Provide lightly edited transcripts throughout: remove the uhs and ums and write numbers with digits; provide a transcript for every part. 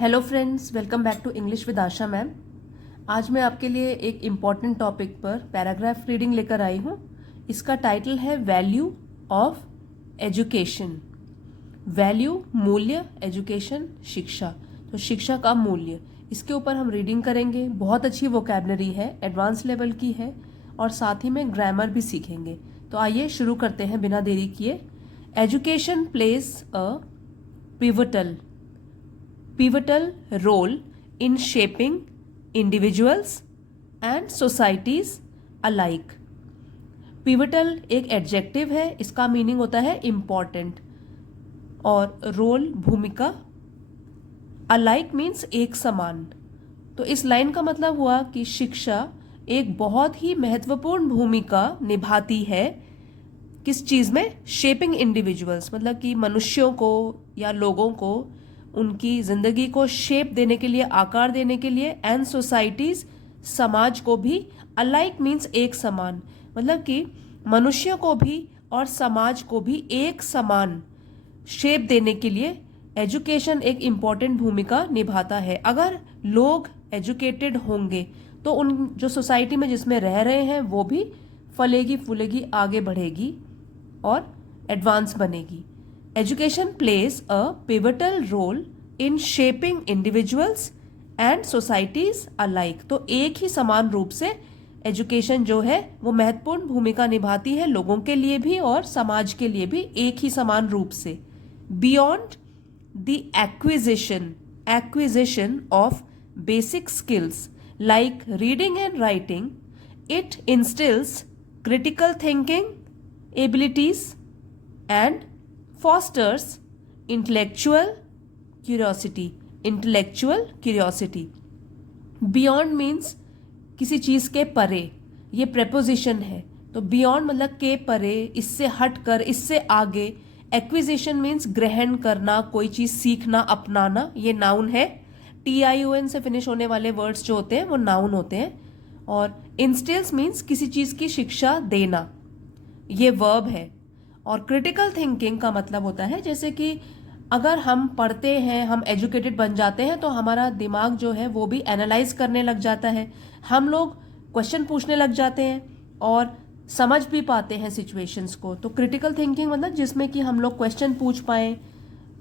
Hello friends, welcome back to English with Asha ma'am. आज मैं आपके लिए एक इम्पॉर्टेंट टॉपिक पर पैराग्राफ रीडिंग लेकर आई हूँ। इसका टाइटल है वैल्यू ऑफ एजुकेशन। वैल्यू मूल्य, एजुकेशन शिक्षा। तो शिक्षा का मूल्य, इसके ऊपर हम रीडिंग करेंगे। बहुत अच्छी वोकैबलरी है, एडवांस लेवल की है और साथ ही में ग्रामर भी सीखेंगे। तो आइए शुरू करते हैं बिना देरी किए। Education plays a pivotal role in shaping individuals and societies alike. Pivotal एक एडजेक्टिव है, इसका मीनिंग होता है इम्पॉर्टेंट, और रोल भूमिका, अलाइक मीन्स एक समान। तो इस लाइन का मतलब हुआ कि शिक्षा एक बहुत ही महत्वपूर्ण भूमिका निभाती है। किस चीज़ में? शेपिंग इंडिविजुअल्स, मतलब कि मनुष्यों को या लोगों को उनकी जिंदगी को शेप देने के लिए, आकार देने के लिए, एंड सोसाइटीज समाज को भी, अलाइक मीन्स एक समान, मतलब कि मनुष्यों को भी और समाज को भी एक समान शेप देने के लिए एजुकेशन एक इम्पॉर्टेंट भूमिका निभाता है। अगर लोग एजुकेटेड होंगे तो उन जो सोसाइटी में जिसमें रह रहे हैं वो भी फलेगी फूलेगी, आगे बढ़ेगी और एडवांस बनेगी। Education plays a pivotal role in shaping individuals and societies alike। तो एक ही समान रूप से एजुकेशन जो है वो महत्वपूर्ण भूमिका निभाती है लोगों के लिए भी और समाज के लिए भी एक ही समान रूप से। Beyond the acquisition of basic skills like reading and writing, it instills critical thinking abilities and fosters intellectual curiosity। Beyond means किसी चीज के परे, ये preposition है। तो beyond मतलब के परे, इससे हटकर, इससे आगे। Acquisition means ग्रहण करना, कोई चीज सीखना, अपनाना, ये नाउन है। TION से फिनिश होने वाले वर्ड्स जो होते हैं वो नाउन होते हैं। और इंस्टिल्स मीन्स किसी चीज की शिक्षा देना, ये वर्ब है। और क्रिटिकल थिंकिंग का मतलब होता है जैसे कि अगर हम पढ़ते हैं, हम एजुकेटेड बन जाते हैं तो हमारा दिमाग जो है वो भी एनालाइज करने लग जाता है। हम लोग क्वेश्चन पूछने लग जाते हैं और समझ भी पाते हैं सिचुएशंस को। तो क्रिटिकल थिंकिंग मतलब जिसमें कि हम लोग क्वेश्चन पूछ पाएं,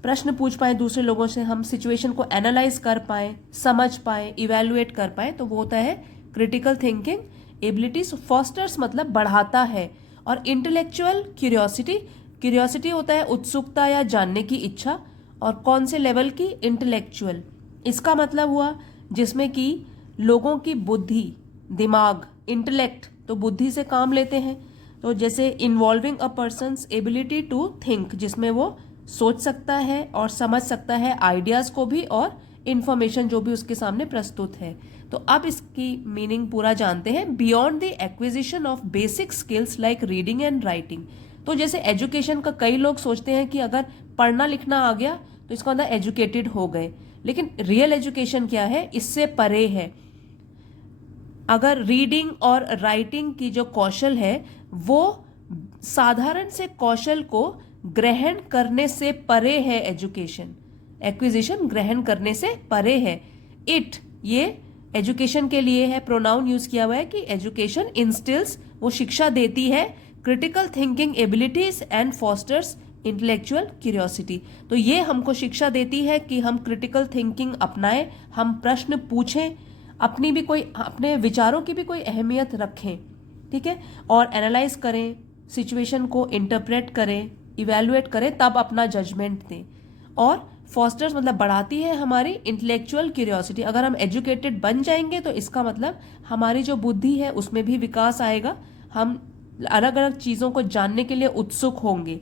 प्रश्न पूछ पाएं दूसरे लोगों से, हम सिचुएशन को एनालाइज कर पाएं, समझ पाएं, इवेल्युएट कर पाएं, तो वो होता है क्रिटिकल थिंकिंग एबिलिटीज। फॉस्टर्स मतलब बढ़ाता है। और इंटेलेक्चुअल क्यूरियोसिटी होता है उत्सुकता या जानने की इच्छा। और कौन से लेवल की? इंटेलेक्चुअल। इसका मतलब हुआ जिसमें कि लोगों की बुद्धि, दिमाग, इंटेलेक्ट, तो बुद्धि से काम लेते हैं। तो जैसे involving a person's ability to think, जिसमें वो सोच सकता है और समझ सकता है आइडियाज को भी और इंफॉर्मेशन जो भी उसके सामने प्रस्तुत है। तो अब इसकी मीनिंग पूरा जानते हैं। Beyond the acquisition of basic skills like reading and writing. तो जैसे एजुकेशन का कई लोग सोचते हैं कि अगर पढ़ना लिखना आ गया तो इसका मतलब एजुकेटेड हो गए, लेकिन रियल एजुकेशन क्या है? इससे परे है। अगर रीडिंग और राइटिंग की जो कौशल है वो साधारण से कौशल को ग्रहण करने से परे है। एजुकेशन, एक्विजिशन ग्रहण करने से परे है। इट, ये एजुकेशन के लिए है, प्रोनाउन यूज किया हुआ है कि एजुकेशन इंस्टिल्स, वो शिक्षा देती है, critical thinking abilities and fosters intellectual curiosity. तो ये हमको शिक्षा देती है कि हम क्रिटिकल थिंकिंग अपनाएं, हम प्रश्न पूछें, अपनी भी कोई, अपने विचारों की भी कोई अहमियत रखें, ठीक है, और एनालाइज करें, सिचुएशन को इंटरप्रेट करें, इवेल्युएट करें, तब अपना जजमेंट दें। और फॉस्टर्स मतलब बढ़ाती है हमारी इंटेलेक्चुअल क्यूरियोसिटी। अगर हम एजुकेटेड बन जाएंगे तो इसका मतलब हमारी जो बुद्धि है उसमें भी विकास आएगा, हम अलग अलग चीज़ों को जानने के लिए उत्सुक होंगे,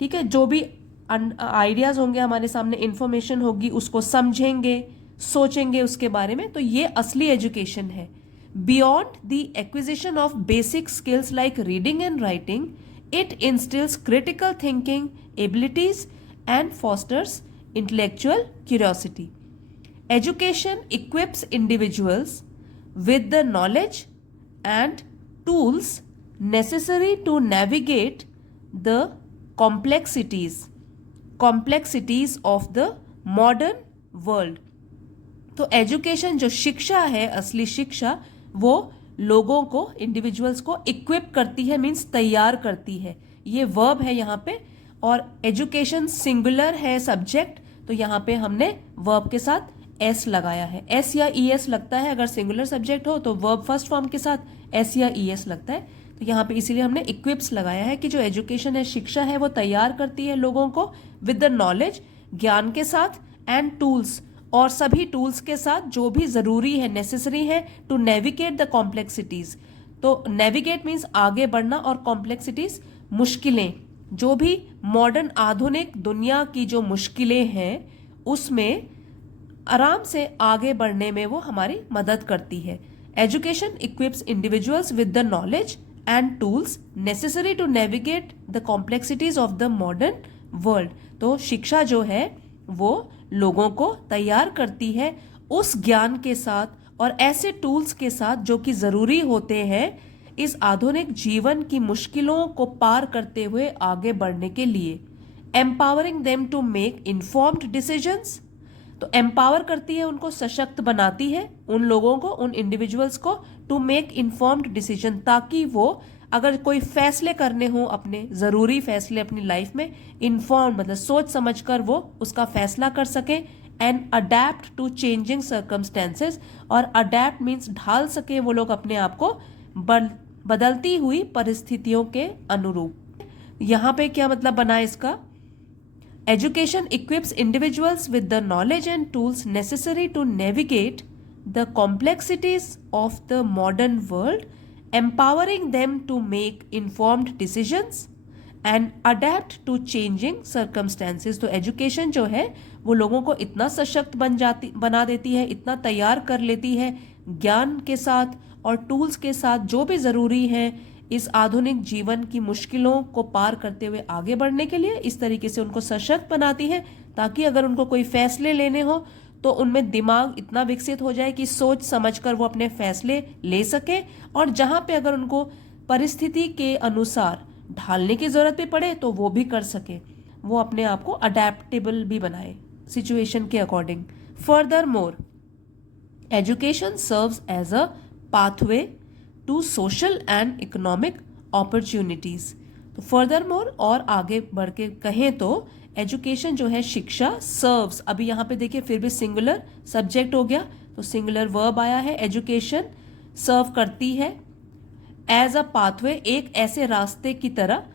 ठीक है। जो भी आइडियाज़ होंगे हमारे सामने, इंफॉर्मेशन होगी, उसको समझेंगे, सोचेंगे उसके बारे में। तो ये असली एजुकेशन है। Beyond the acquisition of basic skills like reading and writing, it instils critical thinking abilities and fosters intellectual curiosity. Education equips individuals with the knowledge and tools necessary to navigate the complexities of the modern world। तो education जो शिक्षा है, असली शिक्षा, वो लोगों को, individuals को इक्विप करती है, मीन्स तैयार करती है। ये वर्ब है यहाँ पे। और एजुकेशन सिंगुलर है सब्जेक्ट, तो यहाँ पे हमने वर्ब के साथ एस लगाया है। एस या ई एस लगता है अगर सिंगुलर सब्जेक्ट हो, तो वर्ब फर्स्ट फॉर्म के साथ एस या ई एस लगता है। तो यहाँ पे इसीलिए हमने इक्विप्स लगाया है कि जो एजुकेशन है, शिक्षा है, वो तैयार करती है लोगों को विद द नॉलेज, ज्ञान के साथ, एंड टूल्स, और सभी टूल्स के साथ जो भी जरूरी है, नेसेसरी है, टू नेविगेट द कॉम्प्लेक्सिटीज। तो नेविगेट मीन्स आगे बढ़ना, और कॉम्प्लेक्सिटीज मुश्किलें, जो भी मॉडर्न आधुनिक दुनिया की जो मुश्किलें हैं उसमें आराम से आगे बढ़ने में वो हमारी मदद करती है। Education equips individuals with the knowledge and tools necessary to navigate the complexities of the modern world. तो शिक्षा जो है वो लोगों को तैयार करती है उस ज्ञान के साथ और ऐसे टूल्स के साथ जो कि जरूरी होते हैं इस आधुनिक जीवन की मुश्किलों को पार करते हुए आगे बढ़ने के लिए। Empowering them to make informed decisions, तो एम्पावर करती है, उनको सशक्त बनाती है, उन लोगों को, उन इंडिविजुअल्स को, टू मेक इन्फॉर्म्ड डिसीजन, ताकि वो अगर कोई फैसले करने हो, अपने ज़रूरी फैसले अपनी लाइफ में, इन्फॉर्म मतलब सोच समझकर वो उसका फैसला कर सकें। And adapt to changing circumstances, और अडेप्ट मीन्स ढाल सके वो लोग अपने आप को बदलती हुई परिस्थितियों के अनुरूप। यहाँ पे क्या मतलब बना इसका? Education equips individuals with the knowledge and tools necessary to navigate the complexities of the modern world, empowering them to make informed decisions and adapt to changing circumstances। तो education जो है वो लोगों को इतना सशक्त बना देती है, इतना तैयार कर लेती है ज्ञान के साथ और टूल्स के साथ जो भी ज़रूरी है इस आधुनिक जीवन की मुश्किलों को पार करते हुए आगे बढ़ने के लिए। इस तरीके से उनको सशक्त बनाती है ताकि अगर उनको कोई फैसले लेने हो तो उनमें दिमाग इतना विकसित हो जाए कि सोच समझकर वो अपने फैसले ले सके, और जहाँ पे अगर उनको परिस्थिति के अनुसार ढालने की ज़रूरत भी पड़े तो वो भी कर सके, वो अपने आप को अडेप्टेबल भी बनाए सिचुएशन के according. Furthermore education serves as a pathway to social and economic opportunities. तो फर्दर मोर और आगे बढ़ के कहें तो एजुकेशन जो है शिक्षा सर्व्स, अभी यहाँ पे देखिए फिर भी सिंगुलर सब्जेक्ट हो गया तो सिंगुलर वर्ब आया है। एजुकेशन सर्व करती है एज अ पाथवे, एक ऐसे रास्ते की तरह,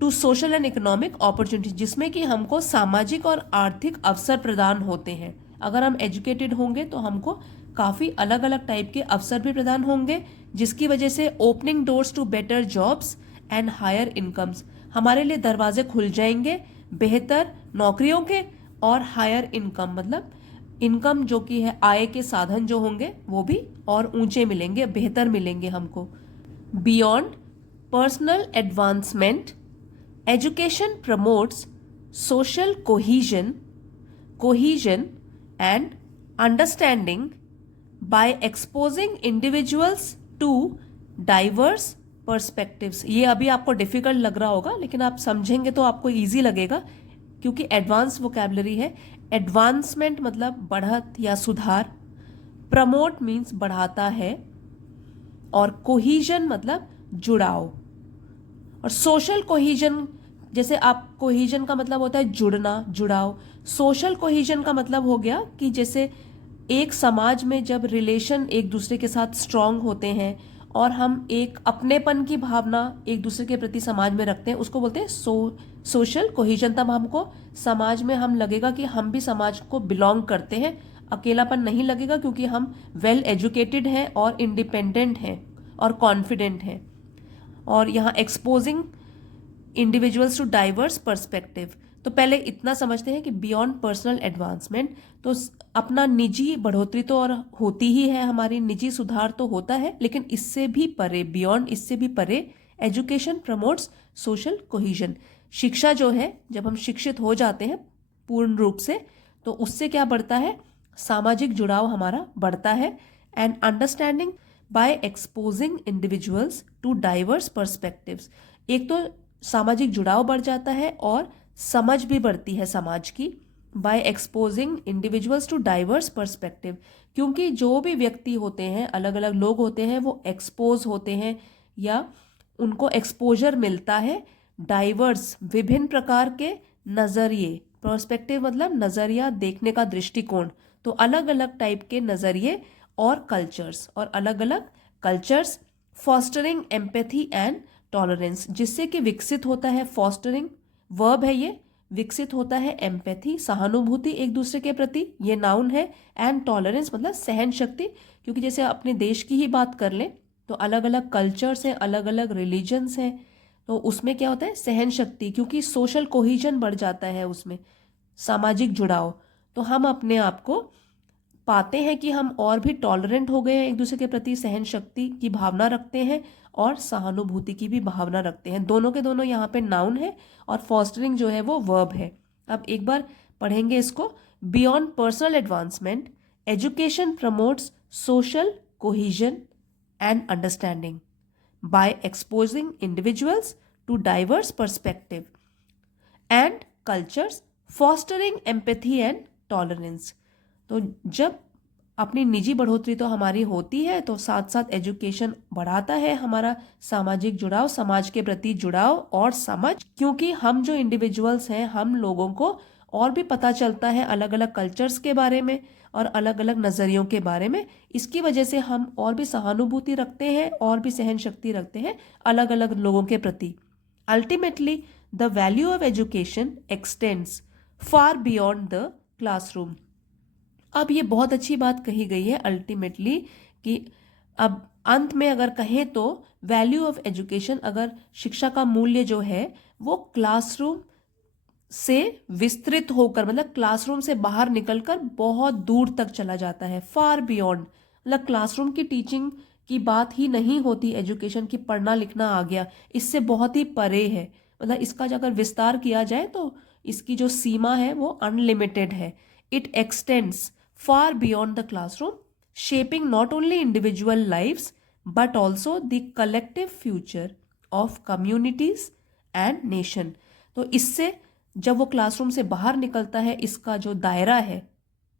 to social and economic opportunities, जिसमें कि हमको सामाजिक और आर्थिक अवसर प्रदान होते हैं। अगर हम एजुकेटेड होंगे तो हमको काफ़ी अलग अलग टाइप के अवसर भी प्रदान होंगे, जिसकी वजह से opening doors to better jobs and higher incomes, हमारे लिए दरवाजे खुल जाएंगे बेहतर नौकरियों के और हायर इनकम, मतलब इनकम जो कि है आय के साधन जो होंगे वो भी और ऊंचे मिलेंगे, बेहतर मिलेंगे हमको। Beyond personal advancement education promotes social cohesion and understanding by exposing individuals to diverse perspectives। ये अभी आपको डिफिकल्ट लग रहा होगा लेकिन आप समझेंगे तो आपको इजी लगेगा क्योंकि एडवांस वोकैबुलरी है। एडवांसमेंट मतलब बढ़त या सुधार, प्रमोट मीन्स बढ़ाता है, और कोहीजन मतलब जुड़ाव, और सोशल कोहीजन, जैसे आप कोहीजन का मतलब होता है जुड़ना, जुड़ाव। सोशल कोहीजन का मतलब हो गया कि जैसे एक समाज में जब रिलेशन एक दूसरे के साथ स्ट्रांग होते हैं और हम एक अपनेपन की भावना एक दूसरे के प्रति समाज में रखते हैं, उसको बोलते हैं सोशल कोहीजन। तब हमको समाज में हम लगेगा कि हम भी समाज को बिलोंग करते हैं, अकेलापन नहीं लगेगा क्योंकि हम वेल एजुकेटेड हैं और इंडिपेंडेंट हैं और कॉन्फिडेंट हैं। और यहाँ exposing individuals to diverse perspective, तो पहले इतना समझते हैं कि बियॉन्ड पर्सनल एडवांसमेंट, तो अपना निजी बढ़ोतरी तो और होती ही है, हमारी निजी सुधार तो होता है, लेकिन इससे भी परे, बियॉन्ड इससे भी परे, एजुकेशन प्रमोट्स सोशल कोहीजन। शिक्षा जो है, जब हम शिक्षित हो जाते हैं पूर्ण रूप से तो उससे क्या बढ़ता है, सामाजिक जुड़ाव हमारा बढ़ता है। And understanding by exposing individuals to diverse perspectives, एक तो सामाजिक जुड़ाव बढ़ जाता है और समझ भी बढ़ती है समाज की। By exposing individuals to diverse perspective, क्योंकि जो भी व्यक्ति होते हैं, अलग अलग लोग होते हैं, वो एक्सपोज होते हैं या उनको एक्सपोजर मिलता है डाइवर्स, विभिन्न प्रकार के नज़रिए। पर्सपेक्टिव मतलब नज़रिया, देखने का दृष्टिकोण। तो अलग अलग टाइप के नज़रिए और कल्चर्स, और अलग अलग cultures. Fostering empathy and tolerance, जिससे कि विकसित होता है, फॉस्टरिंग वर्ब है ये, विकसित होता है एम्पैथी, सहानुभूति एक दूसरे के प्रति, ये नाउन है। एंड टॉलरेंस मतलब सहन शक्ति, क्योंकि जैसे अपने देश की ही बात कर लें तो अलग अलग कल्चर्स हैं, अलग अलग रिलीजन्स हैं, तो उसमें क्या होता है सहन शक्ति, क्योंकि सोशल कोहिजन बढ़ जाता है उसमें, सामाजिक जुड़ाव। तो हम अपने आप को पाते हैं कि हम और भी टॉलरेंट हो गए हैं, एक दूसरे के प्रति सहन शक्ति की भावना रखते हैं और सहानुभूति की भी भावना रखते हैं। दोनों के दोनों यहाँ पे नाउन है और फॉस्टरिंग जो है वो वर्ब है। अब एक बार पढ़ेंगे इसको। Beyond personal advancement, education promotes social cohesion and understanding by exposing individuals to diverse perspective and cultures, fostering empathy and tolerance. तो जब अपनी निजी बढ़ोतरी तो हमारी होती है, तो साथ साथ एजुकेशन बढ़ाता है हमारा सामाजिक जुड़ाव, समाज के प्रति जुड़ाव और समझ, क्योंकि हम जो इंडिविजुअल्स हैं, हम लोगों को और भी पता चलता है अलग अलग कल्चर्स के बारे में और अलग अलग नज़रियों के बारे में। इसकी वजह से हम और भी सहानुभूति रखते हैं और भी सहन शक्ति रखते हैं अलग अलग लोगों के प्रति। Ultimately the value of education x tends far beyond the classroom. अब ये बहुत अच्छी बात कही गई है अल्टीमेटली, कि अब अंत में अगर कहें तो वैल्यू ऑफ एजुकेशन, अगर शिक्षा का मूल्य जो है वो क्लासरूम से विस्तृत होकर, मतलब क्लासरूम से बाहर निकलकर बहुत दूर तक चला जाता है। फार बियॉन्ड मतलब क्लासरूम की टीचिंग की बात ही नहीं होती, एजुकेशन की पढ़ना लिखना आ गया, इससे बहुत ही परे है। मतलब इसका अगर विस्तार किया जाए तो इसकी जो सीमा है वो अनलिमिटेड है। It extends far beyond the classroom, shaping not only individual lives but also the collective future of communities and nation। तो इससे जब वो क्लासरूम से बाहर निकलता है, इसका जो दायरा है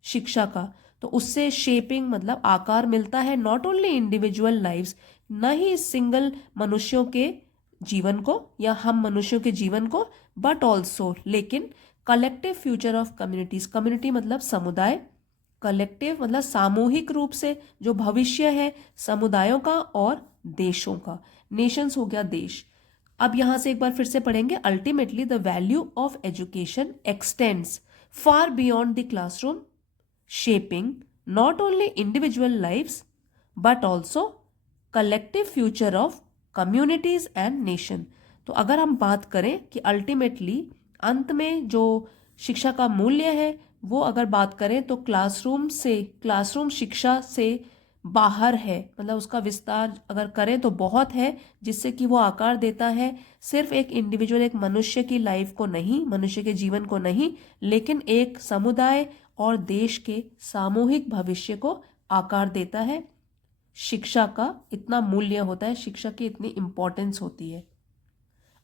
शिक्षा का, तो उससे शेपिंग मतलब आकार मिलता है नॉट ओनली इंडिविजुअल लाइव्स, न ही सिंगल मनुष्यों के जीवन को या हम मनुष्यों के जीवन को, बट ऑल्सो लेकिन collective future of communities. Community मतलब समुदाय, कलेक्टिव मतलब सामूहिक रूप से जो भविष्य है समुदायों का और देशों का। नेशंस हो गया देश। अब यहां से एक बार फिर से पढ़ेंगे। Ultimately the value of education x tends far beyond the classroom, shaping not only individual lives but also collective future of communities and nation. तो अगर हम बात करें कि अल्टीमेटली अंत में जो शिक्षा का मूल्य है वो अगर बात करें तो क्लासरूम शिक्षा से बाहर है, मतलब उसका विस्तार अगर करें तो बहुत है, जिससे कि वो आकार देता है सिर्फ एक इंडिविजुअल, एक मनुष्य की लाइफ को नहीं, मनुष्य के जीवन को नहीं, लेकिन एक समुदाय और देश के सामूहिक भविष्य को आकार देता है। शिक्षा का इतना मूल्य होता है, शिक्षा की इतनी इम्पोर्टेंस होती है।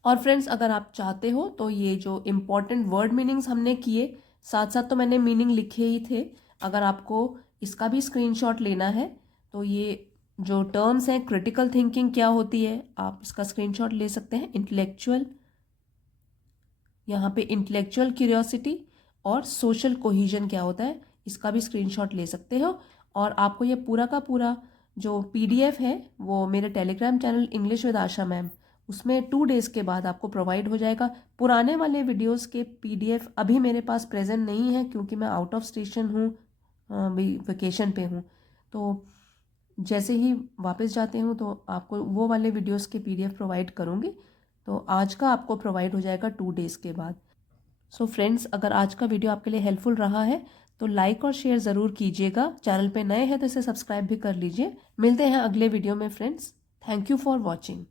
और फ्रेंड्स अगर आप चाहते हो तो ये जो इम्पोर्टेंट वर्ड मीनिंग्स हमने किए, साथ साथ तो मैंने मीनिंग लिखे ही थे, अगर आपको इसका भी स्क्रीनशॉट लेना है तो ये जो टर्म्स हैं, क्रिटिकल थिंकिंग क्या होती है, आप इसका स्क्रीनशॉट ले सकते हैं। इंटेलेक्चुअल, यहाँ पे इंटेलेक्चुअल क्यूरियोसिटी और सोशल कोहिजन क्या होता है, इसका भी स्क्रीनशॉट ले सकते हो। और आपको ये पूरा का पूरा जो PDF है वो मेरे Telegram channel English with Asha ma'am, उसमें 2 डेज़ के बाद आपको प्रोवाइड हो जाएगा। पुराने वाले वीडियोस के PDF अभी मेरे पास प्रेजेंट नहीं है, क्योंकि मैं आउट ऑफ स्टेशन हूँ, वेकेशन पे हूँ। तो जैसे ही वापस जाते हूँ तो आपको वो वाले वीडियोस के PDF प्रोवाइड करूँगी। तो आज का आपको प्रोवाइड हो जाएगा 2 डेज़ के बाद। सो फ्रेंड्स अगर आज का वीडियो आपके लिए हेल्पफुल रहा है तो लाइक और शेयर ज़रूर कीजिएगा। चैनल पे नए हैं तो इसे सब्सक्राइब भी कर लीजिए। मिलते हैं अगले वीडियो में friends. Thank you for watching.